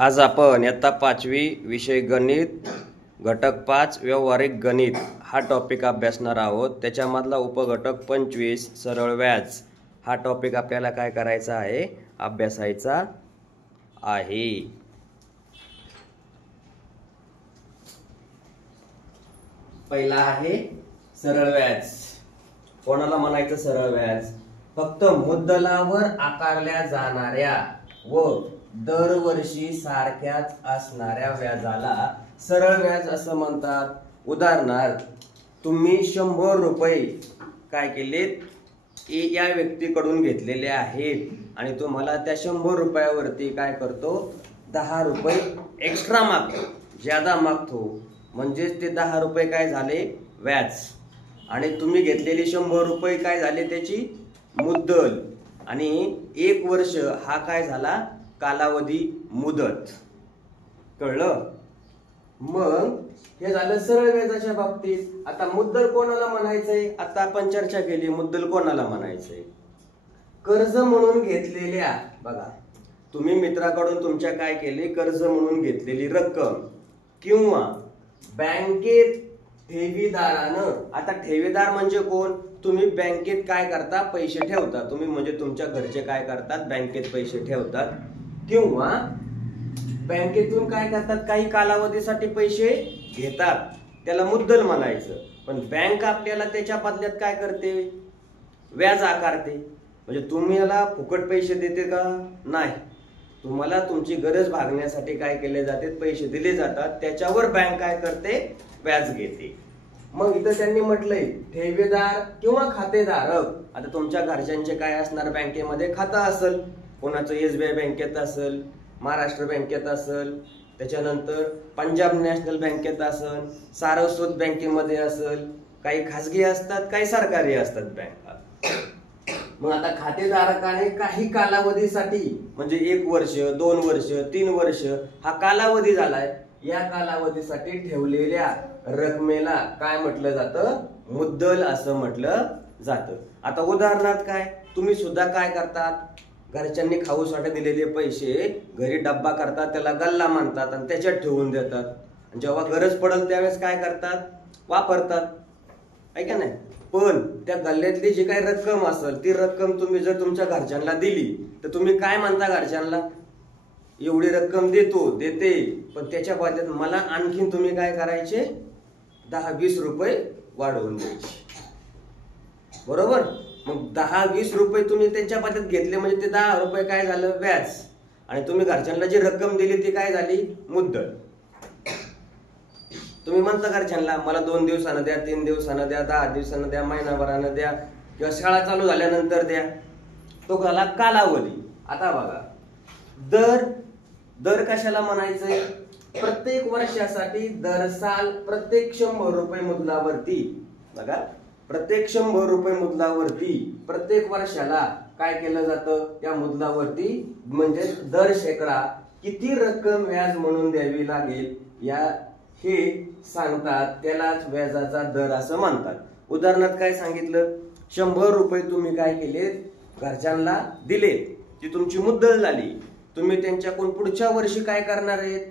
आज आपण इयत्ता 5वी विषय गणित घटक 5 व्यावहारिक गणित हा टॉपिक अभ्यासणार आहोत। त्याच्यामधला उपघटक 25 सरळ व्याज हा टॉपिक आपल्याला काय करायचा आहे, अभ्यासायचा आहे। पहिला आहे सरळ व्याज। कोणाला म्हणायचं सरळ व्याज? फक्त मुद्दलावर आकारल्या जाणाऱ्या व दरवर्षी सारख्याच असणाऱ्या व्याजाला सरळ व्याज असं म्हणतात। उदाहरणार्थ, तुम्ही 100 रुपये काय केलेत, या व्यक्तीकडून घेतलेले आहेत आणि तुम्हाला त्या 100 रुपयावरती काय करतो, 10 रुपये एक्स्ट्रा मागतो, ज्यादा मागतो, म्हणजे ते 10 रुपये काय झाले, व्याज। आणि तुम्ही घेतलेले 100 रुपये काय झाले, त्याची मुद्दल। आणि 1 वर्ष हा काय झाला, कालावधी, मुदत। कळलं? मग हे झालं सरळ व्याजाच्या बाबतीत। आता मुद्दल कोणाला म्हणायचंय, आता आपण चर्चा केली, मुद्दल कोणाला म्हणायचंय, कर्ज म्हणून घेतलेल्या, बघा तुम्ही मित्राकडून तुमच्या काय केले, कर्ज म्हणून घेतलेली रक्कम, किंवा बँकेत ठेवीदारानं, आता ठेवीदार म्हणजे कोण, तुम्ही बँकेत काय करता, पैसे ठेवता, तुम्ही म्हणजे तुमच्या घरचे काय करतात, बँकेत पैसे ठेवतात, किंवा बँकेतून काय करतात, काही कालावधीसाठी पैसे घेतात, त्याला मुद्दल म्हणायचं। पण बँक आपल्याला त्याच्या बदल्यात काय करते, व्याज आकारते। म्हणजे तुम्हाला फुकट पैसे देते का, नाही, तुम्हाला तुमची गरज भागण्यासाठी काय केले जाते, पैसे दिले जातात, त्याच्यावर बँक काय करते, व्याज घेते। मग इथं त्यांनी म्हटलंय ठेवीदार किंवा खातेधारक। आता तुमच्या घरच्यांचे काय असणार, बँकेमध्ये खातं असेल, कोणाचं SBI बँकेत असेल, महाराष्ट्र बँकेत असेल, त्याच्यानंतर पंजाब नॅशनल बँकेत असेल, सारस्वत बँकेमध्ये असेल, काही खासगी असतात, काही सरकारी असतात बँका। मग आता खातेधारकाने काही कालावधीसाठी, म्हणजे 1 वर्ष, 2 वर्ष, 3 वर्ष हा कालावधी झालाय, या कालावधीसाठी ठेवलेल्या रकमेला काय म्हटलं जातं, मुद्दल असं म्हटलं जातं। आता उदाहरणार्थ काय, तुम्ही सुद्धा काय करतात, घरच्यांनी खाऊसाठी दिलेले पैसे घरी डब्बा करतात, त्याला गल्ला म्हणतात आणि त्याच्यात ठेवून देतात। जेव्हा गरज पडेल त्यावेळेस काय करतात, वापरतात, आहे का नाही। पण त्या गल्ल्यातली जी काही रक्कम असेल, ती रक्कम तुम्ही जर तुमच्या घरच्यांना दिली तर तुम्ही काय म्हणता घरच्यांना, एवढी रक्कम देते, पण त्याच्या बदल्यात मला आणखीन तुम्ही काय करायचे, 10-20 रुपये वाढवून द्यायचे, बरोबर। मग 10-20 रुपये तुम्ही त्यांच्या बदल्यात घेतले, म्हणजे ते 10 रुपये काय झालं, व्याज। आणि तुम्ही घरच्यांना जी रक्कम दिली ती काय झाली, मुद्दल। तुम्ही म्हणता घरच्यांना मला 2 दिवसानं द्या, 3 दिवसानं द्या, 10 दिवसानं द्या, महिनाभरानं द्या, किंवा शाळा चालू झाल्यानंतर द्या, तो झाला कालावधी। आता बघा, दर कशाला म्हणायचंय, प्रत्येक वर्षासाठी दर साल प्रत्येक 100 रुपये मुद्दलावरती, बघा प्रत्येक 100 रुपये मुद्दलावरती प्रत्येक वर्षाला काय केलं जातं, त्या मुद्दलावरती म्हणजे दर शेकडा किती रक्कम व्याज म्हणून द्यावी लागेल, हे सांगतात, त्यालाच व्याजाचा दर असं म्हणतात। उदाहरणार्थ काय सांगितलं, 100 रुपये तुम्ही काय केले, घरच्यांना दिले, ती तुमची मुद्दल झाली, तुम्ही त्यांच्याकडून पुढच्या वर्षी काय करणार आहेत,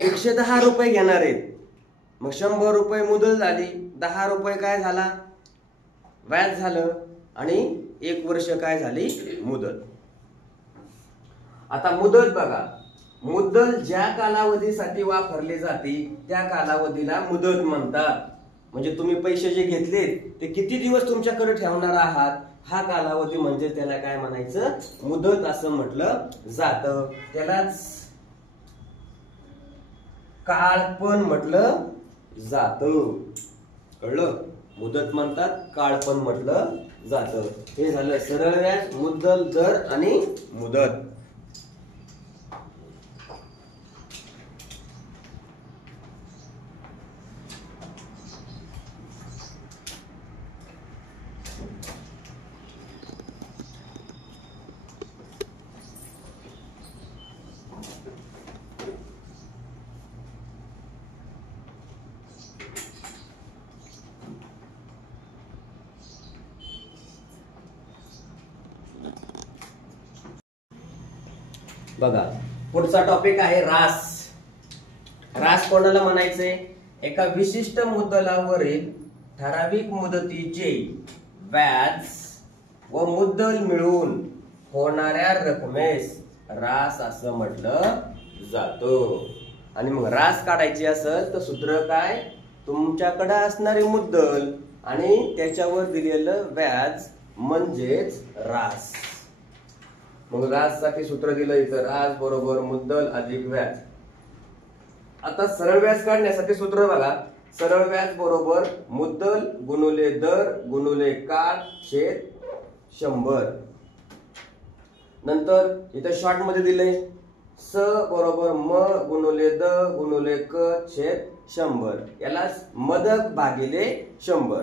110 रुपये घेणार आहेत। मग 100 रुपये मुद्दल झाली, 10 रुपये काय झाला, व्याज झालं, आणि 1 वर्ष काय झाली, मुदत। आता मुदत बघा, मुद्दल ज्या कालावधीसाठी वापरली जाते त्या कालावधीला मुदत म्हणतात। म्हणजे तुम्ही पैसे जे घेतले ते किती दिवस तुमच्याकडे ठेवणार आहात, हा कालावधी म्हणजे त्याला काय म्हणायचं, मुदत असं म्हटलं जातं। त्यालाच काळ पण म्हटलं जातं। कळलं? मुदत म्हणतात, काळ पण म्हटलं जातं। हे झालं सरळ व्याज, मुद्दल, दर आणि मुदत। बघा, पुढचा टॉपिक आहे रास. रास कोणाला म्हणायचे? एका विशिष्ट मुद्दलावरील ठराविक मुदतीचे व्याज व मुद्दल मिळून होणाऱ्या रकमेस रास असं म्हटलं जातं. आणि मग रास काढायची असेल तर सूत्र काय? तुमच्याकडे असणारी मुद्दल आणि त्याच्यावर दिलेलं व्याज म्हणजेच रास. मग रास साठी सूत्र दिलं इथं, रास बरोबर मुद्दल अधिक व्याज. आता सरळ व्याज काढण्यासाठी सूत्र बघा, सरळ व्याज बरोबर मुद्दल गुणुले दर गुणुले काळ छेद 100. नंतर इथं शॉर्ट मध्ये दिले स बरोबर म गुणुले द गुणुले क छेद 100, यालाच मदक भागिले 100.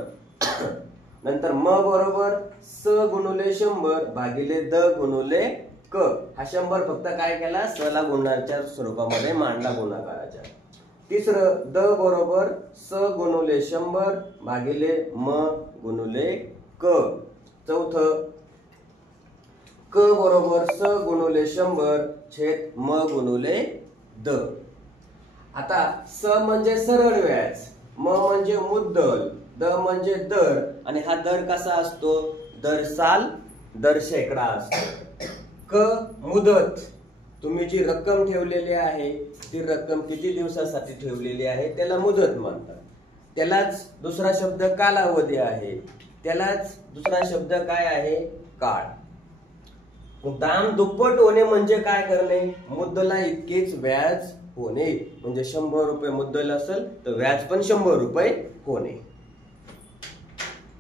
नंतर म बरोबर स गुणुले 100 भागिले द गुणुले क. हा 100 फक्त काय केला? स ला गुणाच्या स्वरूपामध्ये मांडला गुणाकाराच्या. तिसरं द बरोबर स गुणुले 100 भागिले म गुणुले क. चौथं क बरोबर स गुणुले 100 छेद म गुणुले द. आता स म्हणजे सरळ व्याज, म म्हणजे मुद्दल, द म्हणजे दर. आणि हा दर कसा असतो? दर साल दर शेकडा असतो. क मुदत, तुम्ही जी रक्कम ठेवलेली आहे ती रक्कम किती दिवसासाठी ठेवलेली आहे त्याला मुदत म्हणतात. त्यालाच दुसरा शब्द कालावधी आहे, त्यालाच दुसरा शब्द काय आहे? काळ. दाम दुप्पट होणे म्हणजे काय करणे? मुद्दला इतकेच व्याज होणे. म्हणजे 100 रुपये मुद्दल असेल तर व्याज पण 100 रुपये होणे.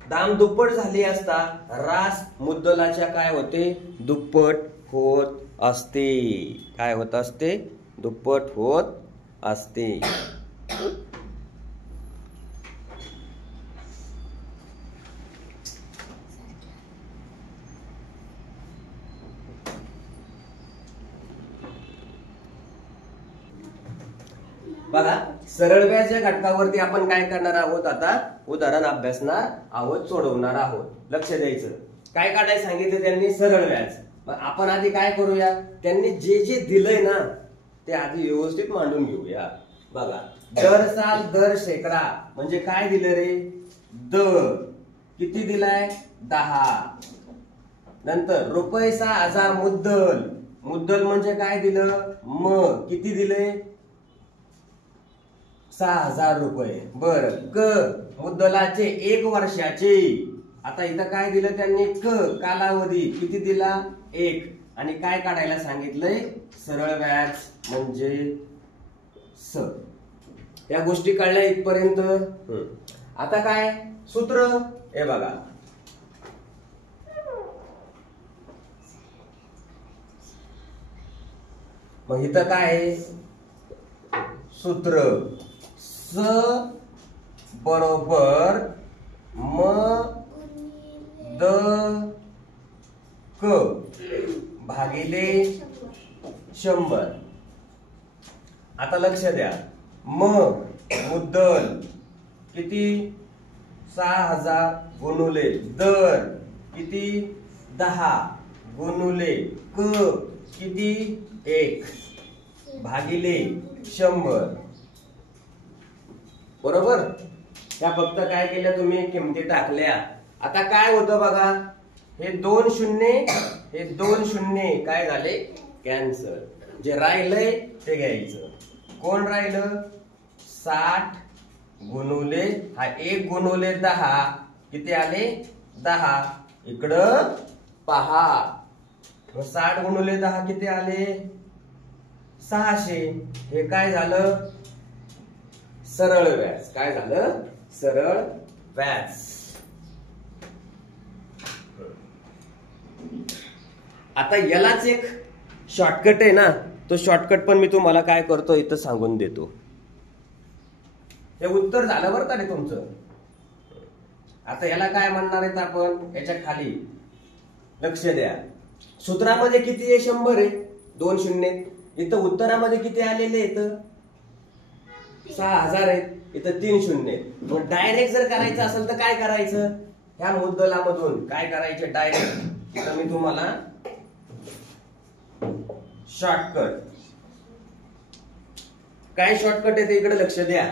दाम दुप्पट झाली असता रास मुद्दलाच्या काय होते? दुप्पट होत असते. काय होत असते? दुप्पट होत असते. बघा, सरळ व्याज या घटकावरती आपण काय करणार आहोत? आता उदाहरण अभ्यासणार आहोत, सोडवणार आहोत. लक्ष द्यायचं. काय काढायला सांगितलं त्यांनी? सरळ व्याज. आपण आधी काय करूया? त्यांनी जे जे दिलंय ना ते आधी व्यवस्थित मांडून घेऊया. बघा, दर साल दर शेकडा म्हणजे काय दिलं रे? दर किती दिलाय? 10. नंतर रुपये 6000 मुद्दल, मुद्दल म्हणजे काय दिलं? म किती दिले? 6000 रुपये. बर, क मुद्दलाचे 1 वर्षाचे. आता इथं काय दिलं त्यांनी? क कालावधी किती दिला? 1. आणि काय काढायला सांगितलंय? सरळ व्याज म्हणजे स. या गोष्टी कळल्या इथपर्यंत? आता काय सूत्र? हे बघा, मग इथं काय आहे? सूत्र स बरोबर म द क भागिले 100. आता लक्ष द्या, म मुद्दल किती? 6000 गुणुले दर किती? 10 गुणुले क किती? 1 भागिले 100. बरोबर? त्या फक्त काय केल्या तुम्ही? किमती टाकल्या. आता काय होतं बघा, हे 2 शून्य हे 2 शून्य काय झाले? कॅन्सल. जे राहिलंय ते घ्यायचं. कोण राहिलं? 60 गुणुले हा 1 गुणुले 10 किती आले? 10. इकडं पहा, 60 गुणुले 10 किती आले? 600. हे काय झालं? सरळ व्याज. काय झालं? सरळ व्याज. आता यालाच एक शॉर्टकट आहे ना, तो शॉर्टकट पण मी तुम्हाला काय करतो इथं सांगून देतो. हे उत्तर झालं बरं का रे तुमचं. आता याला काय म्हणणार आहेत आपण? याच्या खाली लक्ष द्या. सूत्रामध्ये किती आहे? 100 आहे, 2 शून्य. इथं उत्तरामध्ये किती आलेले आहेत? 6000 आहेत. इथं 3 शून्य. मग डायरेक्ट जर करायचं असेल तर काय करायचं? ह्या मुद्दलामधून काय करायचे? डायरेक्ट. इथं मी तुम्हाला शॉर्टकट काय शॉर्टकट आहे ते इकडे लक्ष द्या.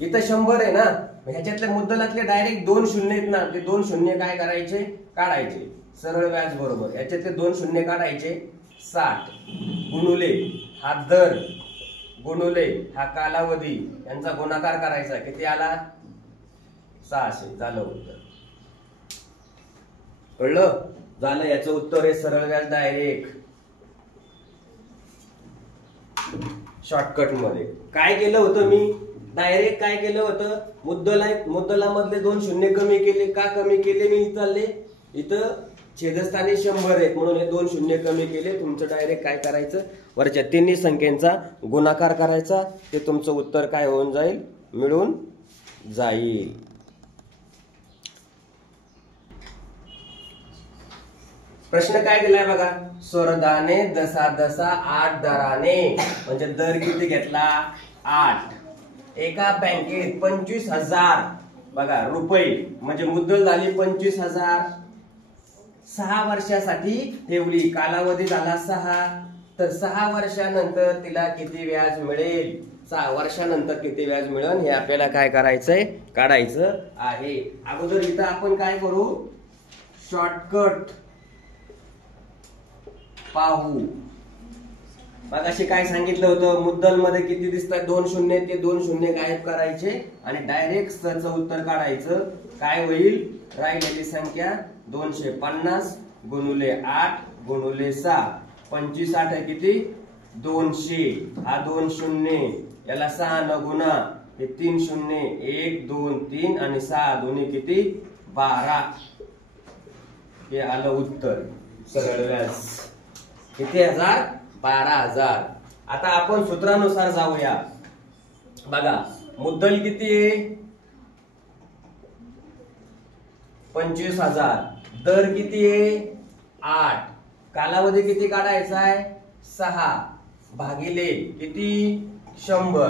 इथं 100 आहे ना, ह्याच्यातल्या मुद्दलातले डायरेक्ट 2 शून्य आहेत ना, ते 2 शून्य काय करायचे, काढायचे. सरळ व्याज बरोबर याच्यातले 2 शून्य काढायचे. 60 गुणुले हा दर गुणुले हा कालावधी यांचा गुणाकार करायचा. किती आला, 600. झालं उत्तर. कळलं? झालं. याचं उत्तर आहे सरळ व्याज डायरेक्ट. शॉर्टकट मध्ये काय केलं होतं मी, डायरेक्ट काय केलं होतं, मुद्दलामधले 2 शून्य कमी केले. का कमी केले, मी चालले इथं छेदस्थानी 100 आहेत म्हणून हे 2 शून्य कमी केले. तुमचं डायरेक्ट काय करायचं, वरच्या तिन्ही संख्यांचा गुणाकार करायचा. ते तुमचं उत्तर काय होऊन जाईल, मिळून जाईल. प्रश्न काय दिलाय बघा, स्वर्धाने दसा 8 दराने, म्हणजे दर किती घेतला, 8. एका बँकेत 25,000 बघा रुपये, म्हणजे मुद्दल झाली 25,000, 6 वर्षासाठी ठेवली. कालावधी झाला 6. तर 6 वर्षानंतर तिला किती व्याज मिळेल, 6 वर्षानंतर किती व्याज मिळेल हे आपल्याला काय करायचंय, काढायचं आहे. अगोदर इथं आपण काय करू, शॉर्टकट पाहू. मगाशी काय सांगितलं होतं, मुद्दल मध्ये किती दिसतात, 2 शून्य, ते 2 शून्य गायब करायचे आणि डायरेक्ट सरचं उत्तर काढायचं. काय होईल, राहिलेली संख्या 250 गुणुले 8 गुणुले 6, 25 8 आहे किती, 200. हा 2 शून्य, याला 6 न गुणा, हे 3 शून्य, 1 2 3 आणि 6 दोन्ही किती, 12. हे आलं उत्तर. सरळ व्याज किती हजार, 12,000. आता आपण सूत्रानुसार जाऊया. बघा मुद्दल किती आहे, 25,000, दर किती आहे, 8, कालावधी किती काढायचा आहे, 6 भागिले किती, 100.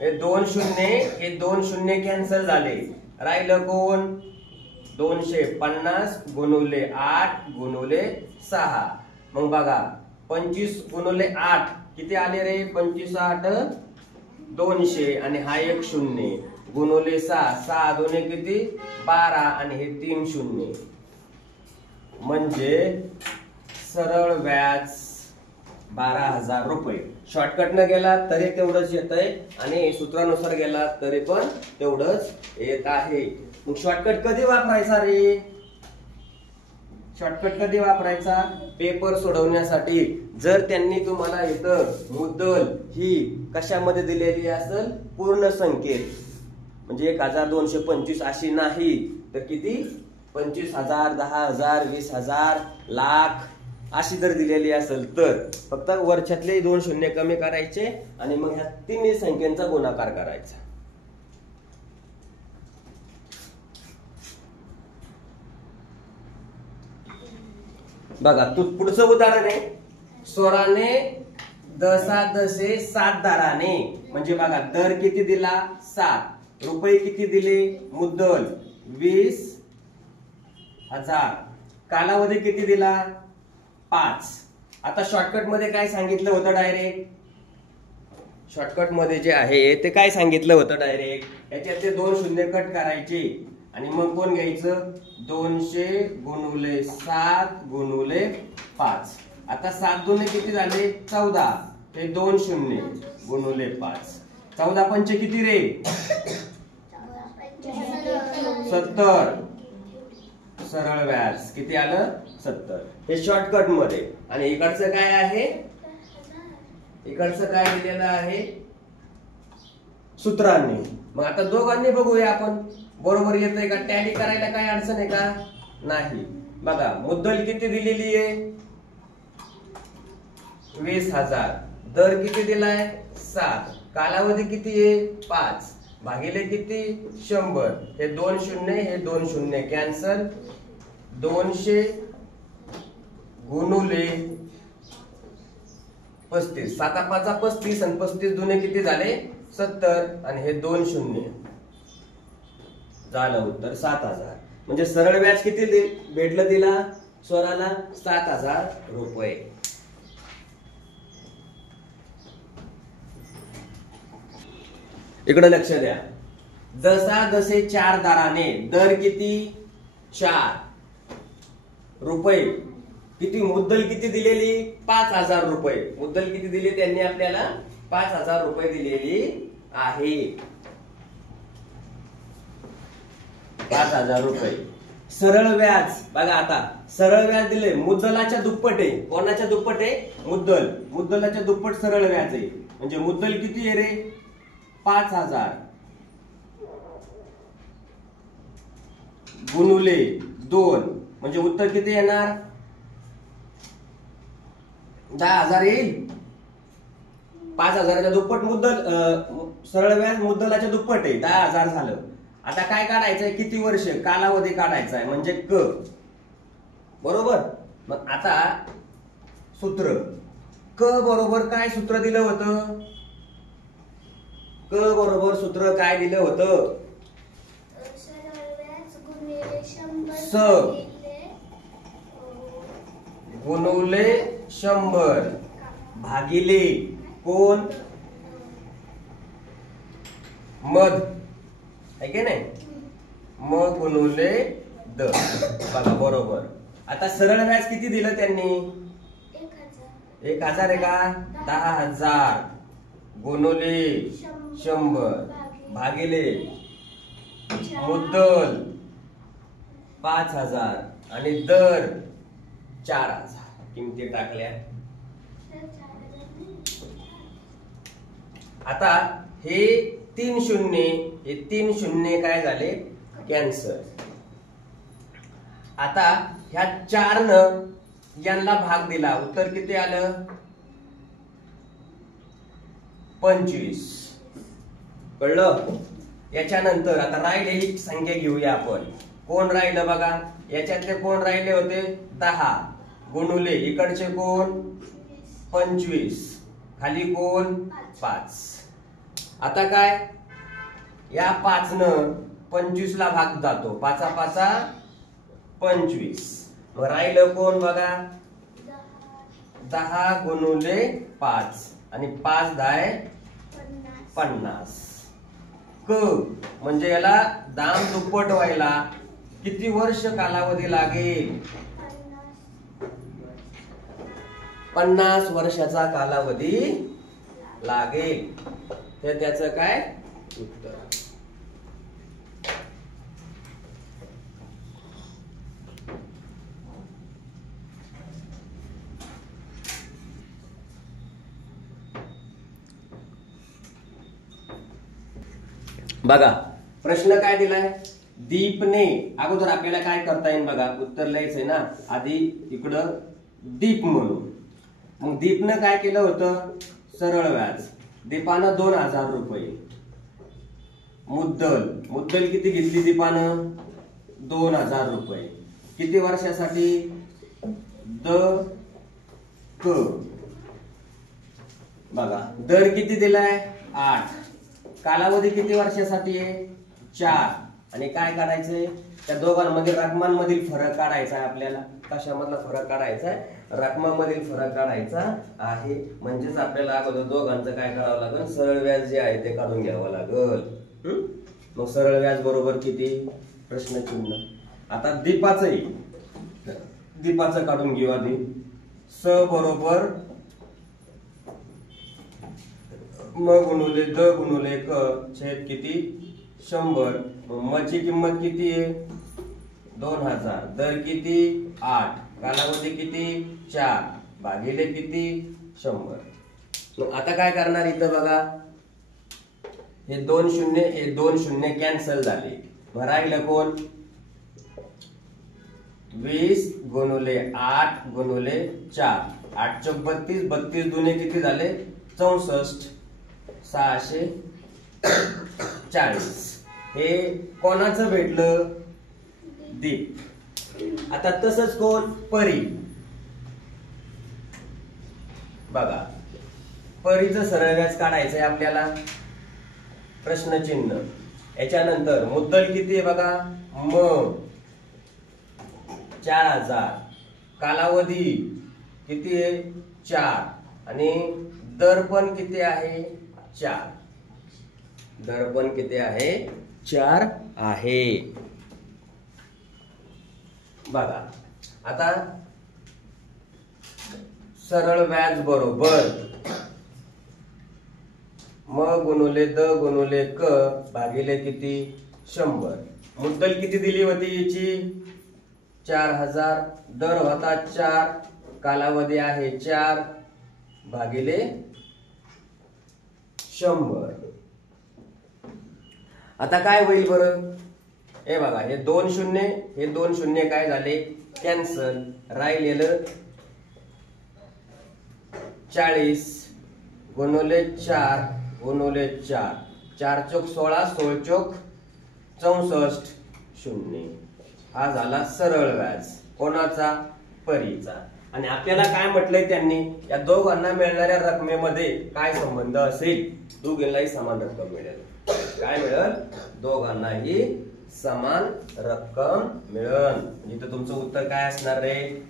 हे 2 शून्य, हे 2 शून्य कॅन्सल झाले. राहिलं कोण, 250 गुणुले 8 गुणुले 6. मग बघा 25 गुणुले 8 किती आले रे, 25 8 200 आणि हा 1 शून्य गुणुले 6, 6 दोन्ही किती, 12 आणि हे 3 शून्य, म्हणजे सरळ व्याज 12,000 रुपये. शॉर्टकट न गेला तरी तेवढंच येत आहे आणि सूत्रानुसार गेला तरी पण तेवढंच येत आहे. मग शॉर्टकट कधी वापरायचा रे, शॉर्टकट कधी वापरायचा, पेपर सोडवण्यासाठी. जर त्यांनी तुम्हाला इथं मुद्दल ही कशामध्ये दिलेली असेल, पूर्ण संख्येत, म्हणजे 1,225 अशी नाही तर किती, 25,000 10,000 20,000 लाख अशी जर दिलेली असेल तर फक्त वरच्यातले 2 शून्य कमी करायचे आणि मग ह्या तिन्ही संख्यांचा गुणाकार करायचा. बघा तू पुढचं उदाहरण आहे, 16ने 7 दराने, म्हणजे बघा दर किती दिला, 7, रुपये किती दिले, मुद्दल 20,000, कालावधी किती दिला, 5. आता शॉर्टकट मध्ये काय सांगितलं होतं, डायरेक्ट शॉर्टकट मध्ये जे आहे ते काय सांगितलं होतं, डायरेक्ट याच्यातले 2 शून्य कट करायचे आणि मग कोण घ्यायचं, 200 गुणुले 7 गुणुले 5. आता 7 दोन्ही किती झाले, 14, ते 2 शून्य गुणुले 5, 14 पंचे किती रे, 70. सरळ व्याज किती आलं, 70. हे शॉर्टकट मध्ये. आणि इकडचं काय आहे, इकडचं काय दिलेलं आहे, सूत्रांनी. मग आता दोघांनी बघूया आपण बरोबर येतंय का, टॅली करायला काय अडचण आहे का, नाही. बघा मुद्दल किती दिलेली आहे, 20,000, दर किती दिलाय, 7, कालावधी किती आहे, 5, भागिले किती, 100. हे 2 शून्य, हे 2 शून्य कॅन्सल, 200 गुणुले 35, 7 5 35 आणि 35 दुने किती झाले, 70 आणि हे 2 शून्य, झालं उत्तर 7,000. म्हणजे सरळ व्याज किती भेटलं तिला, स्वराला, 7,000 रुपये. इकडे लक्ष द्या. जसा जसे 4 दराने दर किती 4 रुपये. किती मुद्दल किती दिलेली 5,000 रुपये. मुद्दल किती दिली त्यांनी आपल्याला 5,000 रुपये दिलेली आहे. 5,000 रुपये. सरळ व्याज बघा आता सरळ व्याज दिले मुद्दलाच्या दुप्पट आहे. कोणाच्या दुप्पट आहे मुद्दल. मुद्दलाच्या दुप्पट सरळ व्याज आहे. म्हणजे मुद्दल किती आहे रे 5,000 गुणुले 2 म्हणजे उत्तर किती येणार 10,000 येईल. 5,000च्या दुप्पट मुद्दल सरळ व्याज मुद्दलाच्या दुप्पट आहे 10,000 झालं. आता काय काढायचंय किती वर्ष कालावधी काढायचा आहे म्हणजे क बरोबर. मग आता सूत्र क बरोबर काय सूत्र दिलं होतं. क बरोबर सूत्र काय दिलं होतं स गुणुले 100 भागिले कोण मध आहे की नाही म गुणुले द. बघा बरोबर. आता सरळ व्याज किती दिलं त्यांनी 1,000 आहे का 10,000 गुणुले 100 भागिले मुद्दल 5,000 आणि दर 4,000 किमती टाकल्या. आता हे 3 शून्य हे 3 शून्य काय झाले कॅन्सल. आता ह्या 4 न यांना भाग दिला उत्तर किती आलं 25. कळलं. याच्यानंतर आता राहिलेली संख्या घेऊया आपण. कोण राहिलं बघा याच्यातले कोण राहिले होते 10 गुणुले इकडचे कोण 25 खाली कोण 5. आता काय या 5 न 25 ला भाग जातो 5 5 25. मग राहिलं कोण बघा 10 गुणुले 5 आणि 5 10 50. क म्हणजे याला दाम दुप्पट व्हायला किती वर्ष कालावधी लागेल 50 वर्षाचा कालावधी लागेल. तर त्याचं काय उत्तर. बघा प्रश्न काय दिलाय दीपने. अगोदर आपल्याला काय करता येईल बघा उत्तर लिहायचंय ना आधी इकडं दीप म्हणून. मग दीपनं काय केलं होतं सरळ व्याज दीपानं 2,000 रुपये. मुद्दल किती घेतली दीपानं 2,000 रुपये. किती वर्षासाठी द क. बघा दर किती दिलाय 8. कालावधी किती वर्षासाठी आहे 4. आणि काय काढायचंय त्या दोघांमध्ये रकमांमधील फरक काढायचा आहे आपल्याला. कशामधला फरक काढायचा आहे रकमांमधील फरक काढायचा आहे. म्हणजेच आपल्याला अगोदर दोघांचं काय करावं लागेल सरळ व्याज जे आहे ते काढून घ्यावं लागेल. मग सरळ व्याज बरोबर किती प्रश्नचिन्ह. आता दीपाचं काढून घेऊ आधी. स बरोबर म गुणुले द गुणुले क छेद किती 100. म ची किंमत किती आहे 2,000. दर किती 8. कालावधी किती 4 भागिले किती 100. मग आता काय करणार इथं बघा हे 2 शून्य कॅन्सल झाले. मग राहिलं कोण 20 गुणुले 8 गुणुले 4. 8 चौक 32 32 दुने किती झाले 64 640. हे कोणाचं भेटलं दीप. आता तसंच कोण परी. बघा परीचं सरळ व्याज काढायचंय आपल्याला प्रश्नचिन्ह. याच्यानंतर मुद्दल किती आहे बघा म 4,000. कालावधी किती आहे 4 आणि दर पण किती आहे 4. दर पण किती आहे? 4 आहे. बघा आता सरळ व्याज बरोबर म गुणुले द गुणुले क भागिले किती? 100. मुद्दल किती दिली होती याची? 4000. दर होता 4, कालावधी आहे 4 भागिले 100. आता काय होईल बरं? हे बघा, हे 2 शून्य, हे 2 शून्य काय झाले? कॅन्सल. राहिलेलं 40 गुणुले 4 गुणुले 4. 4 चौक 16, 16 चौक 64, 0. हा झाला सरळ व्याज. कोणाचा? परीचा. आणि आपल्याला काय म्हटलंय त्यांनी? या दोघांना मिळणाऱ्या रकमेमध्ये काय संबंध असेल? दोघांनाही समान रक्कम मिळेल. काय मिळेल? दोघांनाही समान रक्कम मिळेल. म्हणजे तर तुमचं उत्तर काय असणार रे?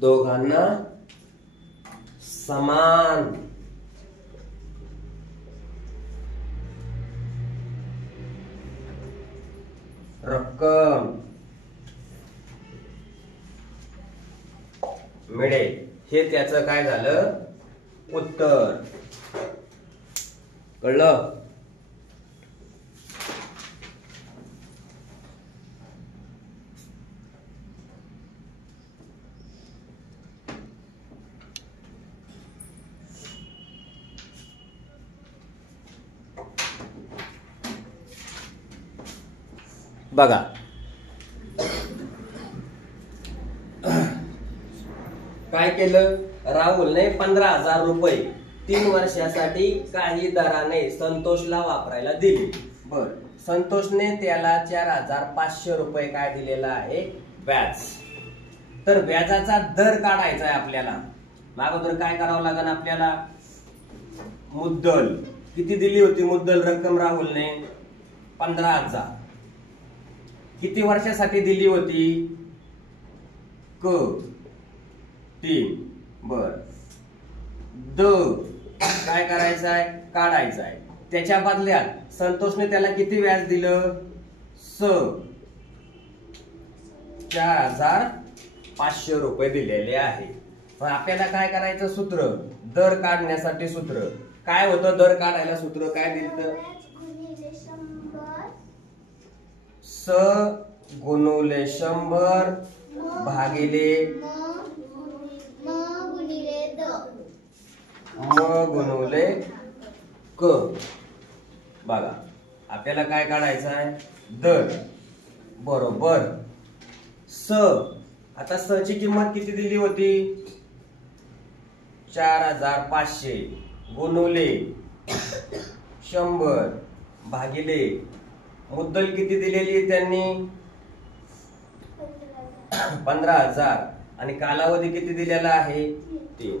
दोघांना समान रक्कम मिळेल. हे त्याचं काय झालं? उत्तर. कळलं? बघा काय केलं? राहुलने 15,000 रुपये 3 वर्षासाठी काही दराने संतोषला वापरायला दिले. बर, संतोषने त्याला 4,500 रुपये काय दिलेला आहे? व्याज. तर व्याजाचा दर काढायचा आहे आपल्याला. अगोदर काय करावं लागेल आपल्याला? मुद्दल किती दिली होती? मुद्दल रक्कम राहुलने 15,000. किती वर्षासाठी दिली होती? क 3. बर, द काय करायचं आहे? काढायचं आहे. त्याच्या बदल्यात संतोषने त्याला किती व्याज दिलं? 4,500 रुपये दिलेले आहे. पण आपल्याला काय करायचं? सूत्र दर काढण्यासाठी सूत्र काय होतं? दर काढायला सूत्र काय दिलं? स गुणुले 100 भागिले म गुणुले क. बघा आपल्याला काय काढायचं आहे? दर बरोबर स. आता स ची किंमत किती दिली होती? 4,500 गुणुले 100 भागिले मुद्दल किती दिलेली त्यांनी? 15,000 आणि कालावधी किती दिलेला आहे? 3.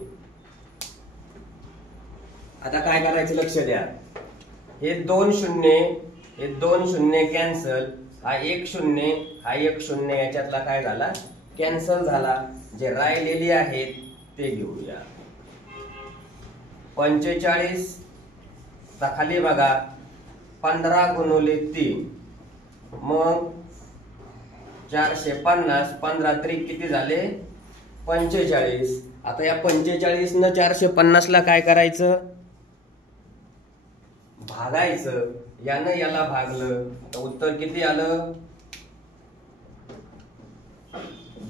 आता काय करायचं? लक्ष द्या. हे 2 शून्य, हे 2 शून्य कॅन्सल. हा 1 शून्य, हा 1 शून्य याच्यातला काय झाला? कॅन्सल झाला. जे राहिलेली आहेत ते घेऊया. 45 खाली बघा 15 गुणुले 3 मग 450. 15 त्रिक किती झाले? 45. आता या 45 न 450 ला काय करायचं? भागायचं. यानं याला भागलं तर उत्तर किती आलं?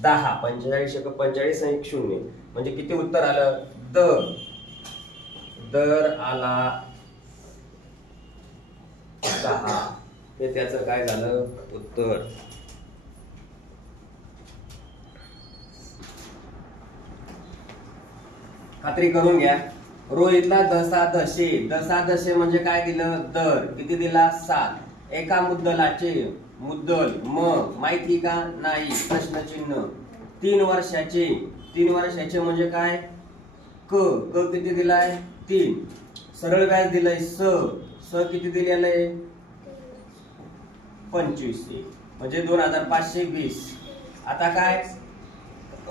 10. 45 × 45 आणि 1 शून्य म्हणजे किती उत्तर आलं? दर आला 10. हे त्याचं काय झालं? उत्तर. खात्री करून घ्या. रोहितला दशादशे. दशादशे म्हणजे काय दिलं? दर. किती दिला? 7. एका मुद्दलाचे मुद्दल म माहिती का? नाही. प्रश्नचिन्ह. 3 वर्षाचे. 3 वर्षाचे म्हणजे काय? क किती दिलाय? 3. सरळ व्याज दिलंय स किती दिलेलं आहे? 25 म्हणजे 2,520. आता काय?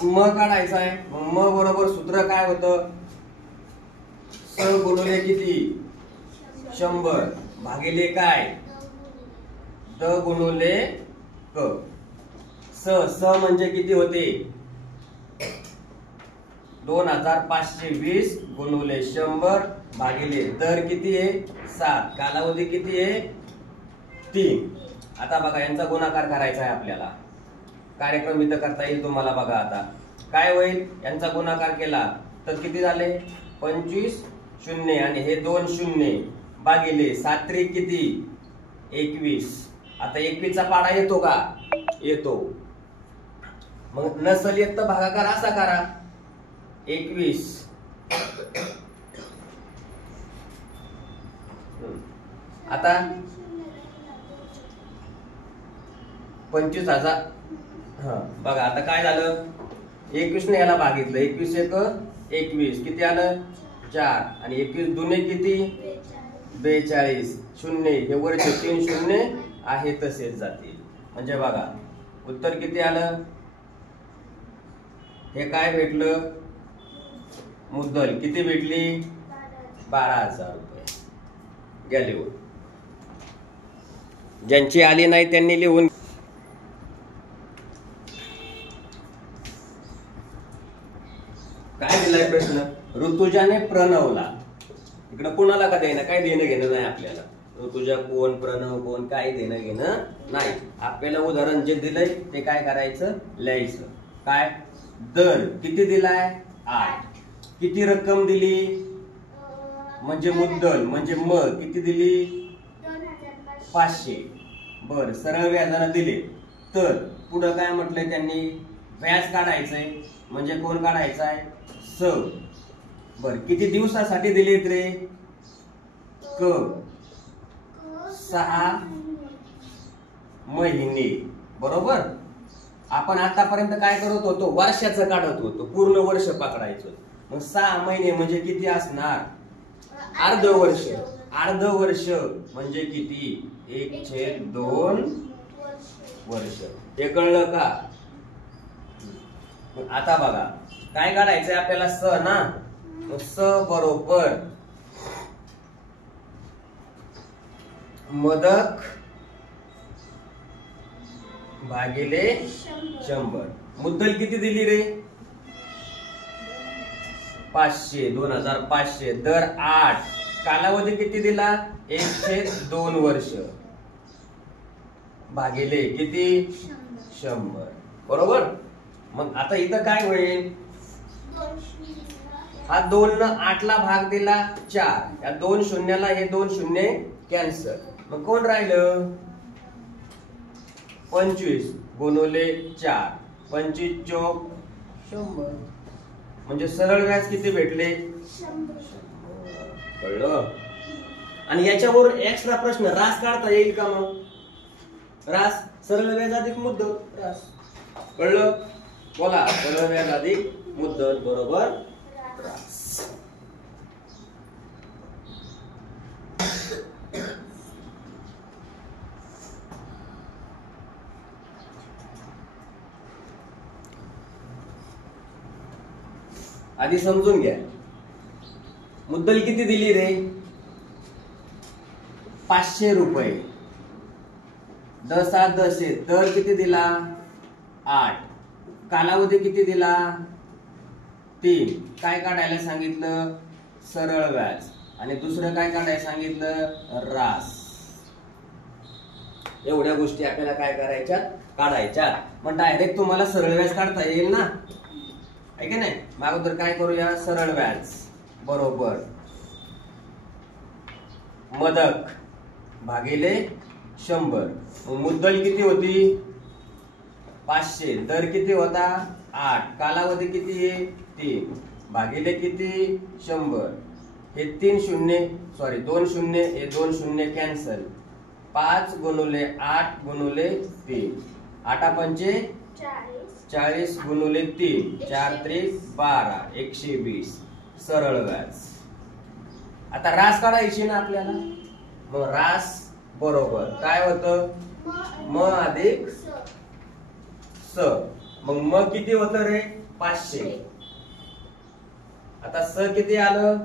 म काढायचा आहे. म बरोबर सूत्र काय होतं? स गुणिले किती? 100 भागिले काय? द गुणिले क. स म्हणजे किती होते? 2520 गुणिले 100 भागिले दर किती आहे? 7. कालावधी किती आहे? 3. आता बघा यांचा गुणाकार करायचा आहे आपल्याला. कार्यक्रम इथं करता येईल तुम्हाला. बघा आता काय होईल? यांचा गुणाकार केला तर किती झाले? 25 शून्य आणि हे 2 शून्य भागिले 7 त्रिक किती? 21. आता 21 चा पाडा येतो का? येतो. मग नसल येत तर भागाकार असा करा. 21 आता 25,000. बघा आता काय झालं? 21 ने याला भागितलं. 21 एक 21 किती आलं? 4 आणि 21 दुने किती? 42. शून्य हे वरचे 3 शून्य आहे तसेच जातील. म्हणजे बघा उत्तर किती आलं? हे काय भेटलं? मुद्दल किती भेटली? 12,000 रुपये. घ्या लिहून. ज्यांची आली नाही त्यांनी लिहून. काय दिलाय प्रश्न? ऋतुजाने प्रणवला. इकडे कोणाला का देणं? काय देणं घेणं नाही आपल्याला. ऋतुजा कोण, प्रणव कोण, काय देणं घेणं नाही. आपल्याला उदाहरण जे दिलंय ते काय करायचं? लिहायचं. काय? दर किती दिलाय? 8. किती रक्कम दिली? म्हणजे मुद्दल म्हणजे म किती दिली? 500. बर सरळ व्याजाने दिले. तर पुढे काय म्हटलंय त्यांनी? व्याज काढायचंय. म्हणजे कोण काढायचा आहे? स. बर किती दिवसासाठी दिलेत रे? क. 6 महिने. बरोबर. आपण आतापर्यंत काय करत होतो? वर्षाचं काढत होतो. पूर्ण वर्ष पकडायचं. मग 6 महिने म्हणजे किती असणार? अर्ध वर्ष. अर्ध वर्ष म्हणजे किती? 1/2 वर्ष. हे कळलं का? आता बघा काय काढायचंय आपल्याला? स ना. स बरोबर मदक भागिले 100. मुद्दल किती दिली रे? 500. 2500. दर 8. कालावधी किती दिला? 1/2 वर्ष भागिले किती? 100. बरोबर. मग आता इथं काय होईल? हा 2 न 8 ला भाग दिला 4. या 2 शून्याला हे 2 शून्य कॅन्सल. मग कोण राहिलं? 25 गुणिले 4. 25 चोक 100. म्हणजे सरळ व्याज किती भेटले? 100. कळलं? आणि याच्यावर एक्स्ट्रा प्रश्न रास काढता येईल का? मग रास सरळ व्याज अधिक मुद्दल. रास. कळलं? बोला. सरळ व्याज अधिक मुद्दल बरोबर रास. आधी समजून घ्या. मुद्दल किती दिली रे? 500 रुपये. 10 10 आहे. दर किती दिला? 8. कालावधी किती दिला? 3. काय काढायला सांगितलं? सरळ व्याज. आणि दुसरं काय काढायला सांगितलं? रास. एवढ्या गोष्टी आपल्याला काय करायच्या? काढायच्या. मग डायरेक्ट तुम्हाला सरळ व्याज काढता येईल ना? आहे की नाही? अगोदर काय करूया? सरळ व्याज बरोबर मदक भागिले 100. मुद्दल किती होती? 500. दर किती होता? 8. कालावधी किती आहे? 3 भागिले किती? 100. हे 3 शून्य सॉरी 2 शून्य हे 2 शून्य कॅन्सल. 5 गुणिले 8 गुणिले 3. 8 पंचे 40 गुणिले 3. 4 त्रिक 12. 120. सरळ व्याज. आता रास काढायची ना आपल्याला. मग रास बरोबर काय होतं? म अधिक स. मग किती होतं रे? 500. आता स किती आलं?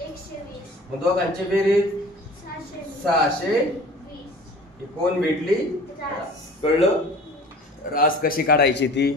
120. मग दोघांची बेरीज 620. ही कोण भेटली? रास. कळलं? रास कशी काढायची ती?